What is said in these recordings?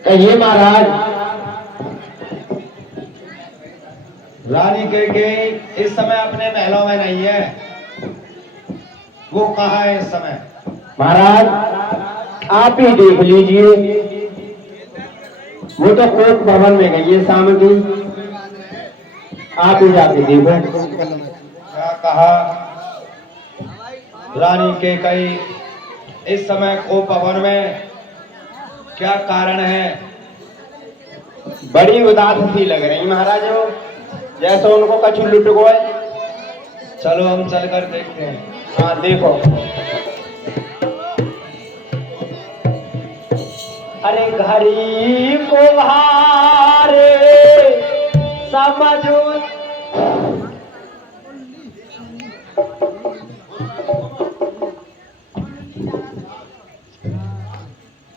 कहिए महाराज। रानी कैकेयी इस समय अपने महलों में नहीं है, वो कहाँ है इस समय? महाराज आप ही देख लीजिए, वो तो कोक भवन में गई है शाम की, आप ही जाके देखो। क्या कहा? रानी कैकेयी इस समय कोप भवन में, क्या कारण है? बड़ी उदास सी लग रही महाराज, वो जैसे उनको कछु लुट गए। चलो हम चलकर देखते हैं। हाँ देखो। अरे घड़ी को हारे समझो।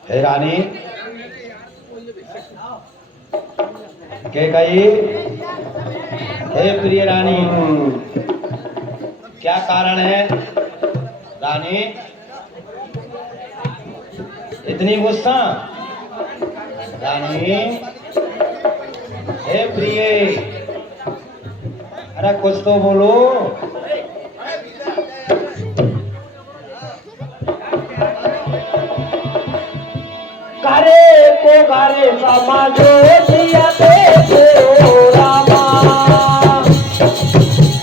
हे रानी कैकेयी, हे प्रिय रानी, क्या कारण है? रानी इतनी गुस्सा? रानी, हे प्रिय, अरे कुछ तो बोलो। घरे को घरे समझो दिया देखो रामा,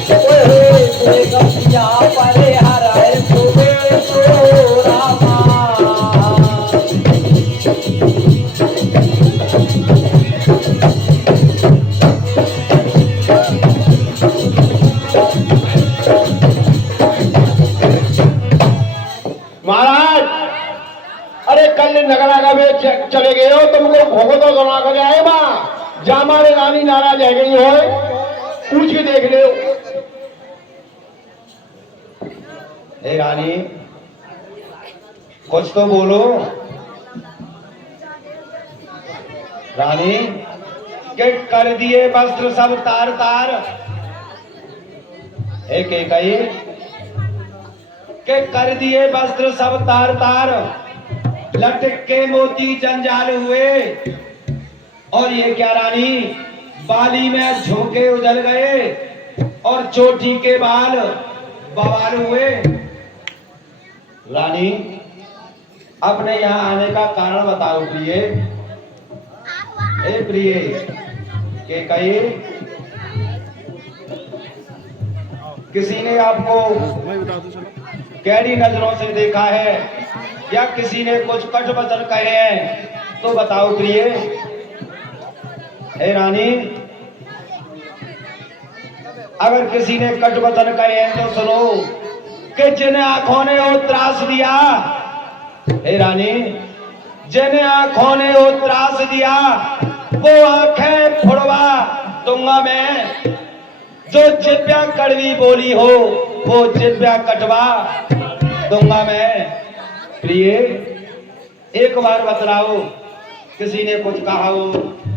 ओए गपिया परे हराए सुबे तो रामा। महाराज अरे कल नगरा में चले गए हो, तुमको भोगो तो दोना कर आए मां, जा हमारे रानी नाराज रह गई हो, पूछ के देख ले। हे रानी कुछ तो बोलो। रानी के कर दिए वस्त्र सब तार तार। हे कैकेयी के कर दिए वस्त्र सब तार तार, लटक के मोती जंजाल हुए। और ये क्या रानी, बाली में झोंके उजल गए और चोटी के बाल बवाल हुए। रानी अपने यहाँ आने का कारण बताओ प्रिय। हे प्रिय कैकेयी, किसी ने आपको कैडी नजरों से देखा है या किसी ने कुछ कट वचन कहे हैं तो बताओ प्रिय। हे रानी अगर किसी ने कट वचन कहे हैं तो सुनो कि जिन आंखों ने वो त्रास दिया, हे रानी जिन आंखों ने वो त्रास दिया, वो आंखें फुड़वा दूंगा मैं। जो जिब्या कड़वी बोली हो वो जिब्या कटवा दूंगा मैं। प्रिय एक बार बतलाओ, किसी ने कुछ कहा हो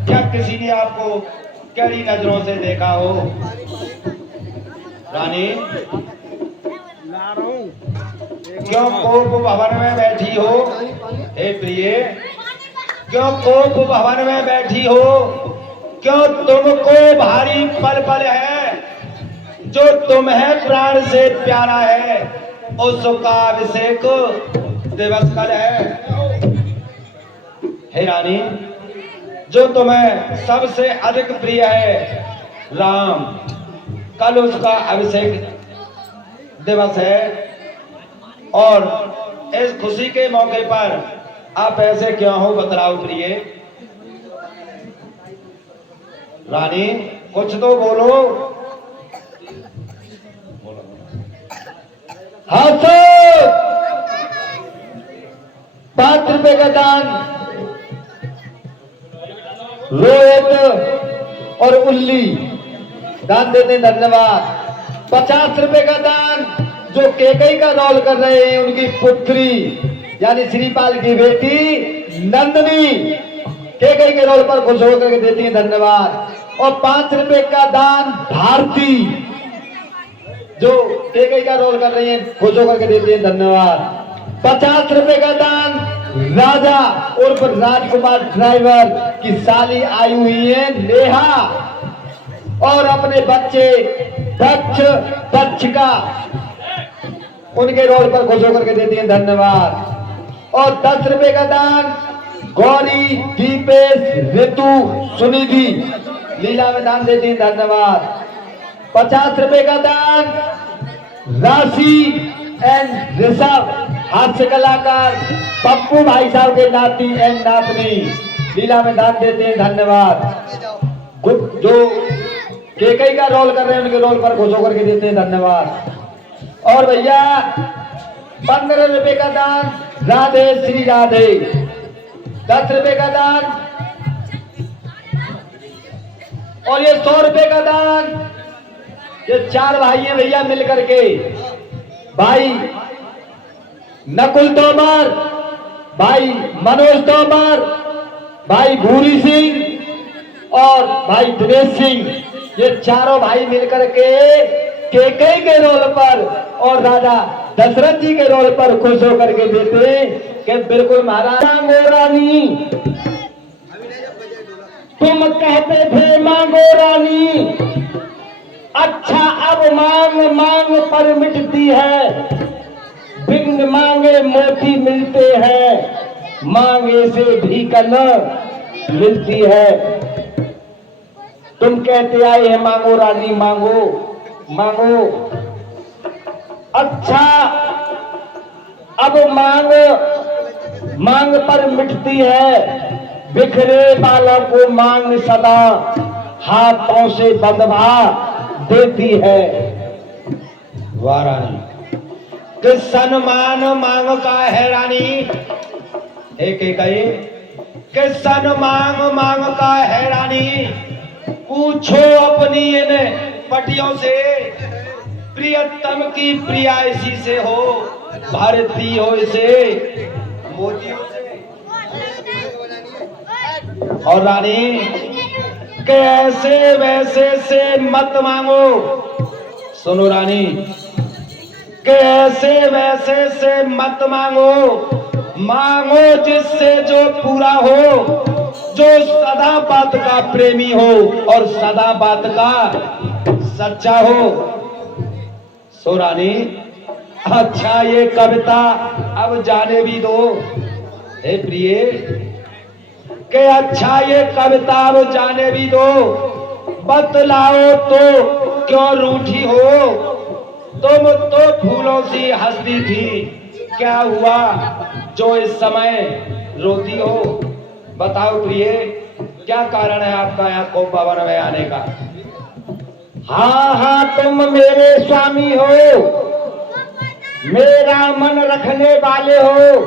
क्या किसी ने आपको कैडी नजरों से देखा हो? रानी क्यों कोप भवन में बैठी हो? हे प्रिय क्यों कोप भवन में बैठी हो? क्यों तुमको भारी पल पल है, जो तुम्हें प्राण से प्यारा है उसका अभिषेक दिवस कल है। हे रानी जो तुम्हें सबसे अधिक प्रिय है राम, कल उसका अभिषेक दिवस है। और इस खुशी के मौके पर आप ऐसे क्यों हो बतलाओ प्रिय। रानी कुछ तो बोलो। हाथ 5 रुपए का दान रोहित और उल्ली दान देते, धन्यवाद। 50 रुपए का दान जो कैकेयी का रोल कर रहे हैं, उनकी पुत्री यानी श्रीपाल की बेटी नंदनी कैकेयी के रोल पर खुश होकर देती है, धन्यवाद। और 5 रुपए का दान भारती जो केकई का रोल कर रही हैं, खुश होकर के देती हैं, धन्यवाद। 50 रुपए का दान राजा उर्फ राजकुमार ड्राइवर की साली आई हुई है नेहा, और अपने बच्चे दक्ष का उनके रोल पर खुश होकर के देती हैं, धन्यवाद। और 10 रुपए का दान गौरी, दीपेश, ऋतु, सुनिधि लीला में दान देती हैं, धन्यवाद। 50 रुपए का दान राशि एंड ऋषभ हास्य कलाकार पप्पू भाई साहब के नाती एंड नातनी लीला में दान देते हैं, धन्यवाद। जो केकई का रोल कर रहे हैं उनके रोल पर खुश होकर के देते हैं, धन्यवाद। और भैया 15 रुपए का दान राधे श्री राधे, 10 रुपए का दान, और ये 100 रुपए का दान। ये 4 भाई हैं भैया मिल करके, भाई नकुल तोमर, भाई मनोज तोमर, भाई भूरी सिंह और भाई दिनेश सिंह, ये चारों भाई मिलकर के केकई के रोल पर और राजा दशरथ जी के रोल पर खुश होकर के देते कि बिल्कुल महाराज। रानी तुम कहते थे मांगो रानी, अच्छा अब मांग मांग पर मिटती है, बिन मांगे मोती मिलते हैं, मांगे से भीख न मिलती है। तुम कहते आए हैं मांगो रानी मांगो मांगो, अच्छा अब मांग मांग पर मिटती है, बिखरे बालों को मांग सदा हाथों से बंधवा देती है। वाह रानी, कि सम्मान मांग का है रानी, एक एक कि सम्मान मांग का है रानी, पूछो अपनी इन पटियों से, प्रियतम की प्रिया इसी से हो, भारती हो इसे मोतियों से। और रानी के ऐसे वैसे से मत मांगो, सुनो रानी, के ऐसे वैसे से मत मांगो, मांगो जिससे जो पूरा हो, जो सदा बात का प्रेमी हो और सदा बात का सच्चा हो। सो रानी, अच्छा ये कविता अब जाने भी दो हे प्रिय, के अच्छा ये कविता अब जाने भी दो, बतलाओ तो क्यों रूठी हो, तुम तो फूलों सी हंसती थी, क्या हुआ जो इस समय रोती हो। बताओ प्रिय, क्या कारण है आपका यहाँ कोप भवन में आने का। हाँ हाँ, तुम मेरे स्वामी हो, मेरा मन रखने वाले हो,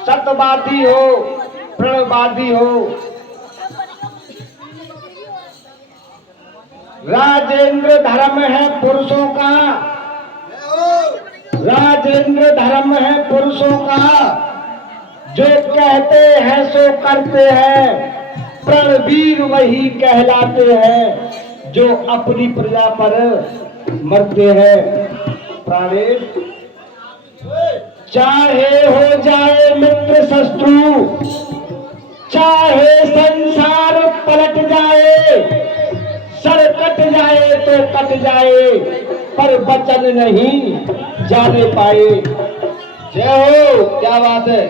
सत्यवादी हो, प्रणवादी हो। राजेंद्र धर्म है पुरुषों का, राजेंद्र धर्म है पुरुषों का, जो कहते हैं सो करते हैं, प्रणवीर वही कहलाते हैं, जो अपनी प्रजा पर मरते हैं। प्राणेश, चाहे हो जाए मित्र शत्रु, चाहे संसार पलट जाए, सर कट जाए तो कट जाए, पर वचन नहीं जाने पाए। जय हो, क्या बात है।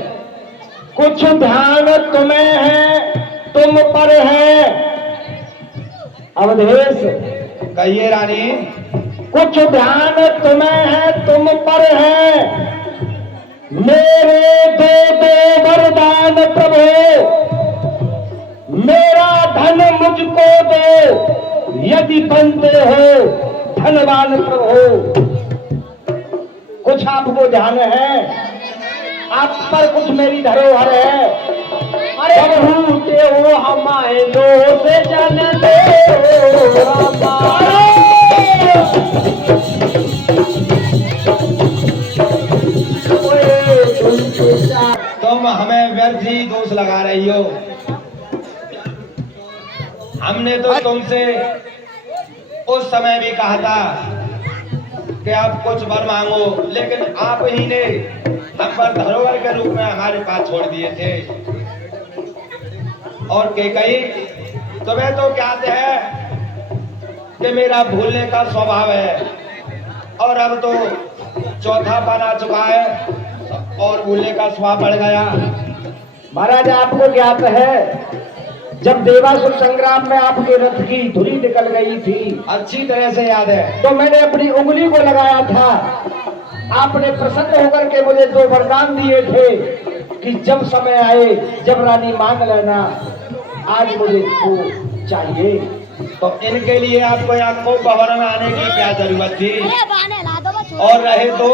कुछ ध्यान तुम्हें है, तुम पर है। अवधेश, कहिए रानी। कुछ ध्यान तुम्हें है, तुम पर है, मेरे दो दो वरदान प्रभु, मेरा धन मुझको दो, यदि बनते हो धनवान प्रभु। कुछ आपको ध्यान है, आप पर कुछ मेरी धरोहर है। अरे भूते हो हमारे दो से जन दो, तुम हमें व्यर्थ ही दोष लगा रही हो। हमने तो तुमसे उस समय भी कहा था कि आप कुछ वर मांगो, लेकिन आप ही ने हम पर धरोहर के रूप में हमारे पास छोड़ दिए थे। और कैकई तुम्हें तो कहते हैं कि मेरा भूलने का स्वभाव है, और अब तो चौथा बना चुका है और भूलने का स्वभाव बढ़ गया। महाराज आपको ज्ञात है, जब देवासुर संग्राम में आपके रथ की धुरी निकल गई थी, अच्छी तरह से याद है। तो मैंने अपनी उंगली को लगाया था। आपने प्रसन्न होकर के मुझे 2 वरदान दिए थे कि जब समय आए, जब रानी मांग लेना। आज मुझे वो चाहिए। तो इनके लिए आपको यहाँ को भवन में आने की क्या जरूरत थी? और रहे तो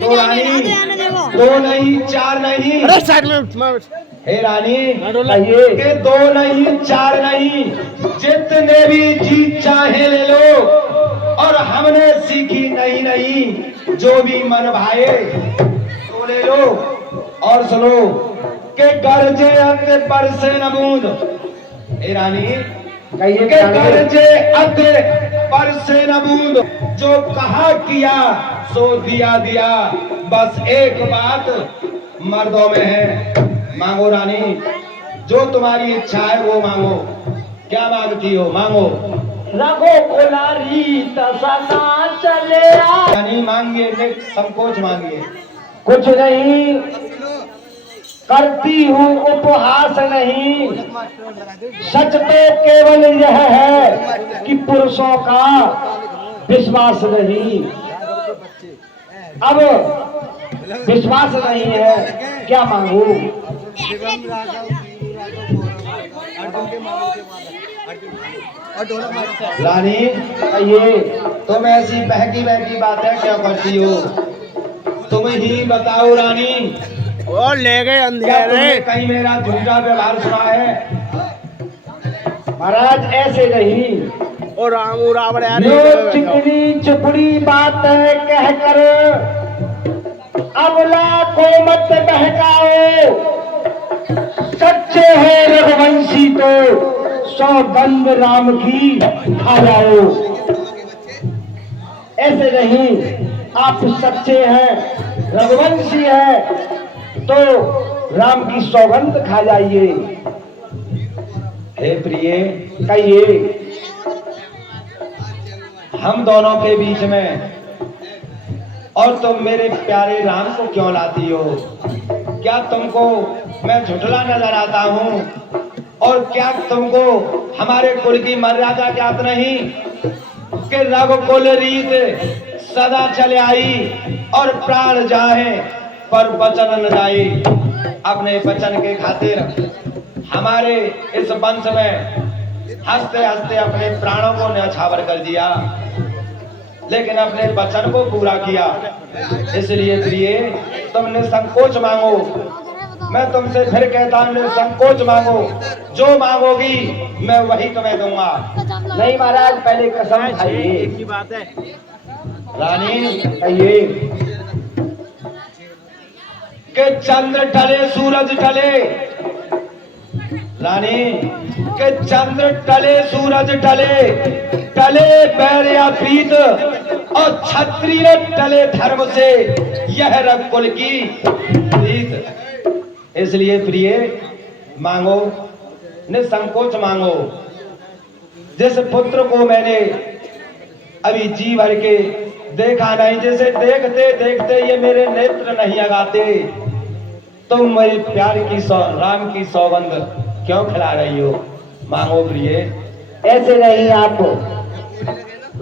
रानी 2 नहीं 4 नहीं, हे रानी कहिए। के 2 नहीं 4 नहीं, जितने भी जीत चाहे ले लो। और हमने सीखी नहीं जो भी मन भाए तो ले लो। और सुनो के गरजे अते बरसे न बूंद, हे रानी कहिए। के गरजे अते बरसे न बूंद, जो कहा किया सो दिया। बस एक बात मर्दों में है, मांगो रानी, जो तुम्हारी इच्छा है वो मांगो। क्या मांगती हो? मांगो। रघो कोलारी तसना चले आ। रानी मांगिए, संकोच मांगिए। कुछ नहीं करती हूँ उपहास नहीं, सच तो केवल यह है कि पुरुषों का विश्वास नहीं। अब विश्वास नहीं है, क्या मांगू? रानी ये तुम ऐसी बहकी बातें क्यों करती हो? तुम ही बताओ रानी, और ले गए क्या अंधेरे। तुमने कहीं मेरा झूठा व्यवहार सुना है? महाराज ऐसे नहीं, और राम रावण यो चिकनी चुपड़ी बात कहकर अबला को मत बहकाओ। सच्चे हैं रघुवंशी तो सौगंध राम की खा जाओ। ऐसे नहीं, आप सच्चे हैं, रघुवंशी हैं तो राम की सौगंध खा जाइए। हे प्रिय, कहिए। हम दोनों के बीच में और तुम मेरे प्यारे राम को क्यों लाती हो? क्या तुमको मैं झुठला नजर आता हूँ? और क्या तुमको हमारे कुल की मर्यादा ज्ञात नहीं कि रघुकुल रीत सदा चले आई और प्राण जाए पर वचन न जाए। अपने वचन के खातिर हमारे इस वंश में हंसते हंसते अपने प्राणों को न्यौछावर कर दिया, लेकिन अपने वचन को पूरा किया। इसलिए प्रिय, तुमने संकोच मांगो। मैं तुमसे फिर कहता हूँ, संकोच मांगो। जो मांगोगी मैं वही तुम्हें दूंगा। नहीं महाराज, पहले कसम खाइए। एक ही बात है। रानी कहिए। के चंद्र टले सूरज टले, रानी के चंद्र टले सूरज टले, टले बैर या प्रीत, और क्षत्रिय टले धर्म से, यह रघुकुल की रीत। इसलिए प्रिय, मांगो, निसंकोच मांगो। जिस पुत्र को मैंने अभी जी भर के देखा नहीं, जिसे देखते देखते ये मेरे नेत्र नहीं लगाते, तुम मेरे प्यार की राम की सौगंध क्यों खिला रही हो? मांगो प्रिय। ऐसे नहीं, आप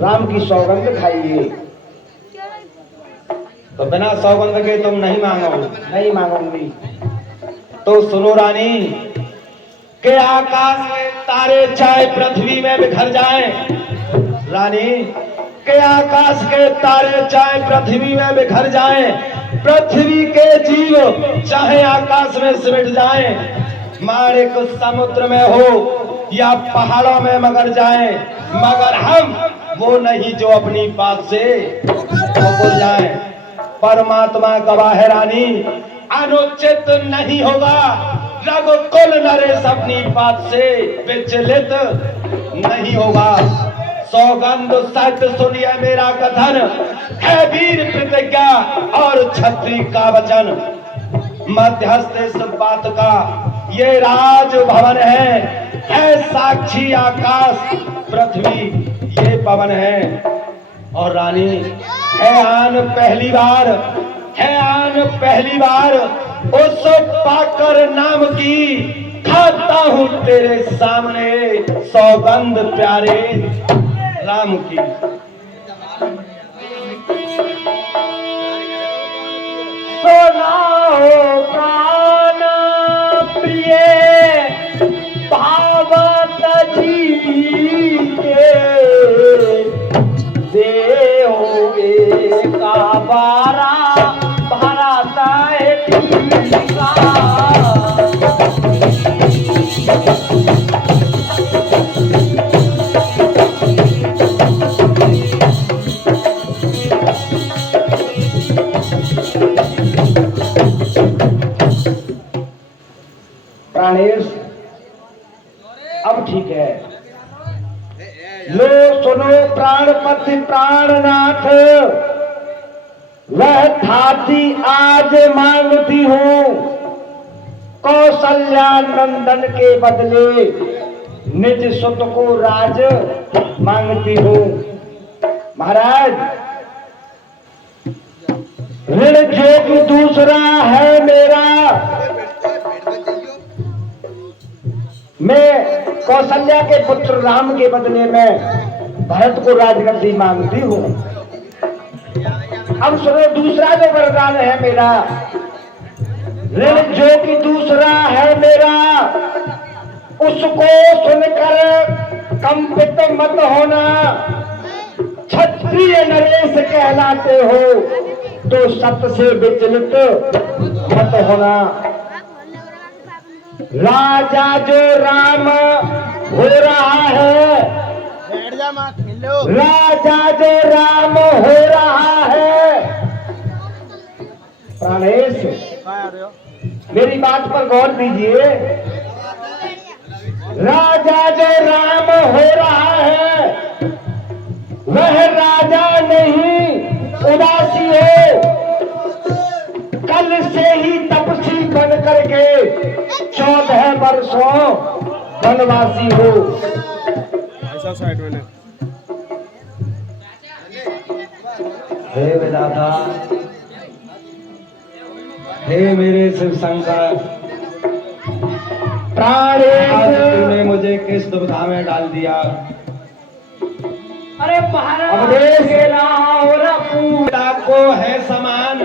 राम की सौगंध खाइए। तो बिना सौगंध के तुम नहीं मांगो? नहीं मांगूंगी। तो सुनो रानी, के आकाश के तारे चाहे पृथ्वी में बिखर जाएं, रानी के आकाश के तारे चाहे पृथ्वी में बिखर जाएं, पृथ्वी के जीव चाहे आकाश में सिमट जाएं, माणिक समुद्र में हो या पहाड़ों में मगर जाएं, मगर हम वो नहीं जो अपनी बात से मुकर जाएं। परमात्मा गवाह है रानी, अनुचित नहीं होगा, रघुकुल नरेश अपनी बात से विचलित नहीं होगा। सौगंध सत्य सुनिए मेरा कथन, है वीर प्रतिज्ञा और छत्री का वचन। मध्यस्थ इस बात का ये राज भवन है साक्षी आकाश पृथ्वी ये पवन है। और रानी है आन पहली बार उस पाकर नाम की खाता हूँ तेरे सामने सौगंध प्यारे राम की। सुना हो प्राण प्रिय भावत जी के देहो एका बारा भरत टीका। प्राणेश अब ठीक है। लो सुनो प्राणपति प्राणनाथ, वह थाती आज मांगती हूँ कौशल्या नंदन के बदले निज सुत को राज मांगती हूँ। महाराज ऋण जो कि दूसरा है मेरा, मैं कौशल्या के पुत्र राम के बदले में भरत को राजगद्दी मांगती हूँ। अब सुनो दूसरा जो वरदान है मेरा, ऋण जो कि दूसरा है मेरा, उसको सुनकर कंपित मत होना। क्षत्रिय नरेश कहलाते हो तो सत्य से विचलित मत होना। राजा जो राम हो रहा है, बैठ जा माँ खेल लो। राजा जो राम हो रहा है। प्राणेश कहाँ आ रहे हो? मेरी बात पर गौर दीजिए। राजा जो राम हो रहा है वह राजा नहीं उदासी हो। कल से ही तपस्वी बन करके 14 वर्षों वनवासी हो। ऐसा साइड में हे विधाता, हे मेरे शिव शंकर, आज तूने मुझे किस दुविधा में डाल दिया। अरे महाराज पिता को है समान,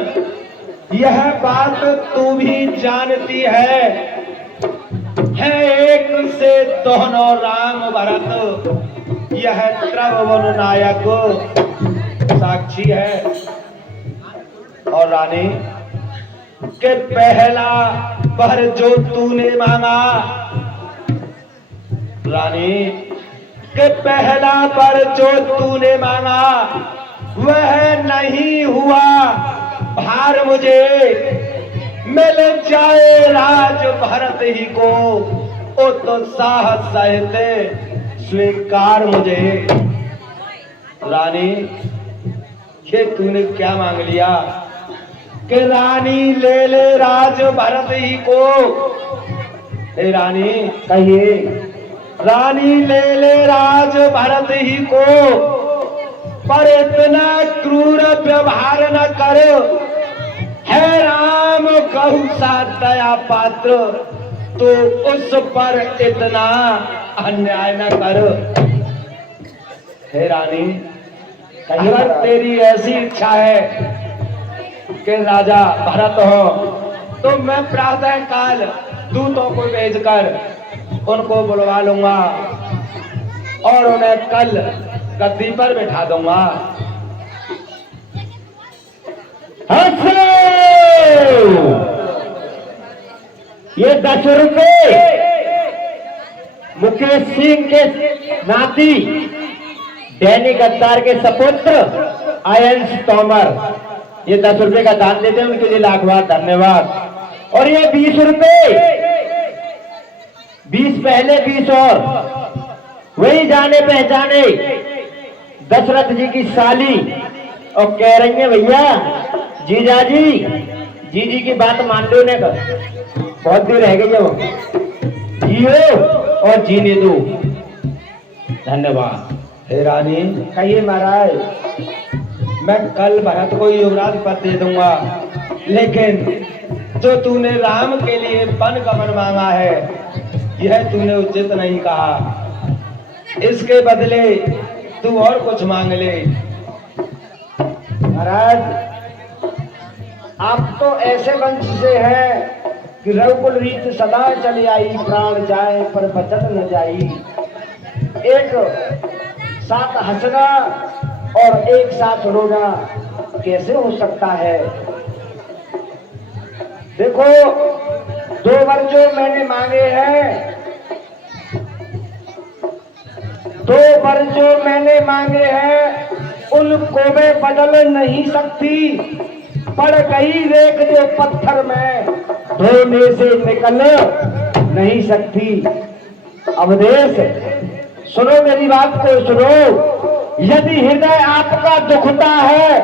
यह बात तू भी जानती है एक से दोनों राम भरत यह त्रिभुवन नायक साक्षी है। और रानी के पहला पर जो तूने मांगा, रानी के पहला पर जो तूने मांगा वह नहीं हुआ। भार मुझे मिल जाए राज भरत ही को, ओ तो साहस सहित स्वीकार मुझे। रानी ये तूने क्या मांग लिया कि रानी ले ले राज भरत ही को। हे रानी कहिए। रानी ले ले राज भरत ही को, पर इतना क्रूर व्यवहार न कर। है राम कहू सा दया पात्र, तो उस पर इतना अन्याय न कर। हे रानी अगर तेरी ऐसी इच्छा है कि राजा भरत हो तो मैं प्रातः काल दूतों को भेजकर उनको बुलवा लूंगा और उन्हें कल गद्दी पर बिठा दूंगा। ये 10 रुपए मुकेश सिंह के नाती दैनिक गद्दार के सपुत्र आयंश तोमर ये 10 रुपए का दान देते हैं, उनके लिए लाख बार धन्यवाद। और ये 20 रुपए, 20 पहले 20 और, वही जाने पहचाने दशरथ जी की साली और कह रही है भैया जीजा जी की बात मान लो ने का बहुत देर रह गई है वो जियो और जीने दो। धन्यवाद। हे रानी, कहिए महाराज। मैं कल भरत को युवराज पद दे दूंगा, लेकिन जो तूने राम के लिए वन गमन मांगा है यह तूने उचित नहीं कहा। इसके बदले तू और कुछ मांग ले। महाराज आप तो ऐसे वंश से हैं कि रघुकुल रीत सदा चली आई, प्राण जाए पर बचन न जाई। एक साथ हंसना और एक साथ रोना कैसे हो सकता है? देखो 2 वर जो मैंने मांगे हैं, 2 वर जो मैंने मांगे हैं उनको मैं बदल नहीं सकती। पड़ गई रेख जो पत्थर में धोने से निकल नहीं सकती। अवधेश सुनो, मेरी बात को सुनो। यदि हृदय आपका दुखता है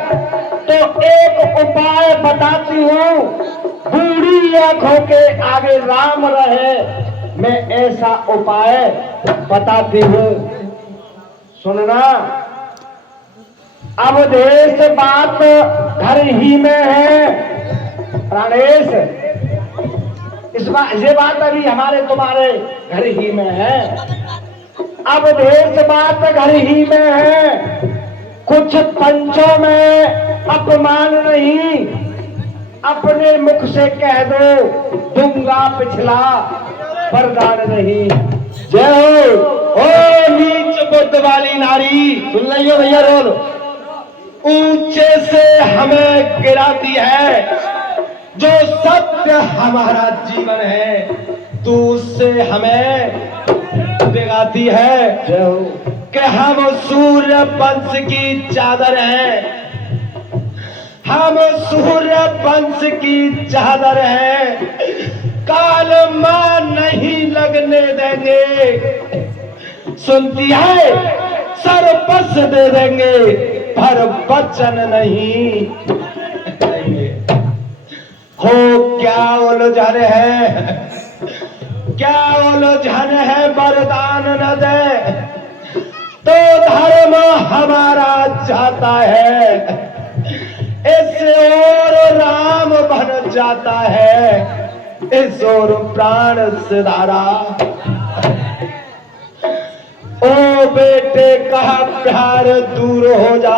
तो एक उपाय बताती हूँ, बूढ़ी आंखों के आगे राम रहे, मैं ऐसा उपाय बताती हूँ, सुनना। अवधेश बात घर ही में है। प्राणेश ये बात अभी हमारे तुम्हारे घर ही में है। अवधेश बात घर ही में है। कुछ पंचों में अपमान नहीं, अपने मुख से कह दो दूंगा पिछला वरदान नहीं। जय हो। ओ नीच बुद्ध वाली नारी, सुन लियो भैया रोल। ऊंचे से हमें गिराती है, जो सत्य हमारा जीवन है तू उससे हमें दिखाती है। जय हो। कि हम सूर्य वंश की चादर हैं, हम सूर्य वंश की चादर हैं, काल मां नहीं लगने देंगे। सुनती है सर्वस्व दे देंगे पर वचन नहीं देंगे। हो क्या उलझन है, क्या उलझन है, वरदान न दे तो धर्म हमारा जाता है, इस ओर राम बन जाता है, इस ओर प्राण सिधारा। ओ बेटे का प्यार दूर हो जा,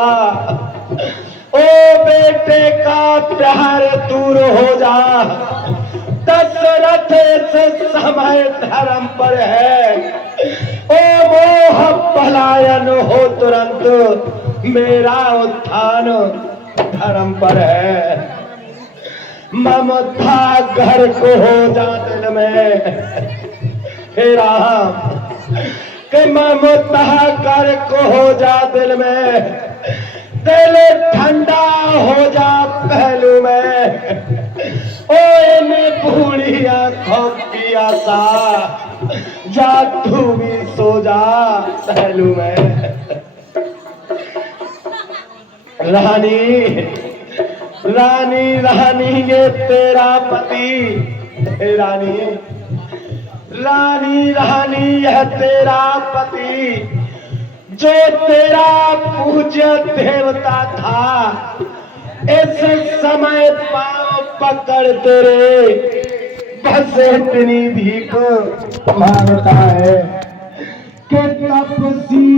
ओ बेटे का प्यार दूर हो जा, दशरथ से समय धर्म पर है, ओ मोह पलायन हो तुरंत, मेरा उत्थान धर्म पर है। ममता घर को हो जा दिल में, हे राम कि ममता घर को हो जा दिल में, दिल ठंडा हो जा पहलू में, ओए मैं बूढ़ी आंखों की आशा, जा तू भी सो जा पहलू में। रानी रानी रानी ये तेरा पति, हे रानी रानी रानी यह तेरा पति, जो तेरा पूज्य देवता था, इस समय पांव पकड़ तेरे बस इतनी भीख मांगता है कि तपसी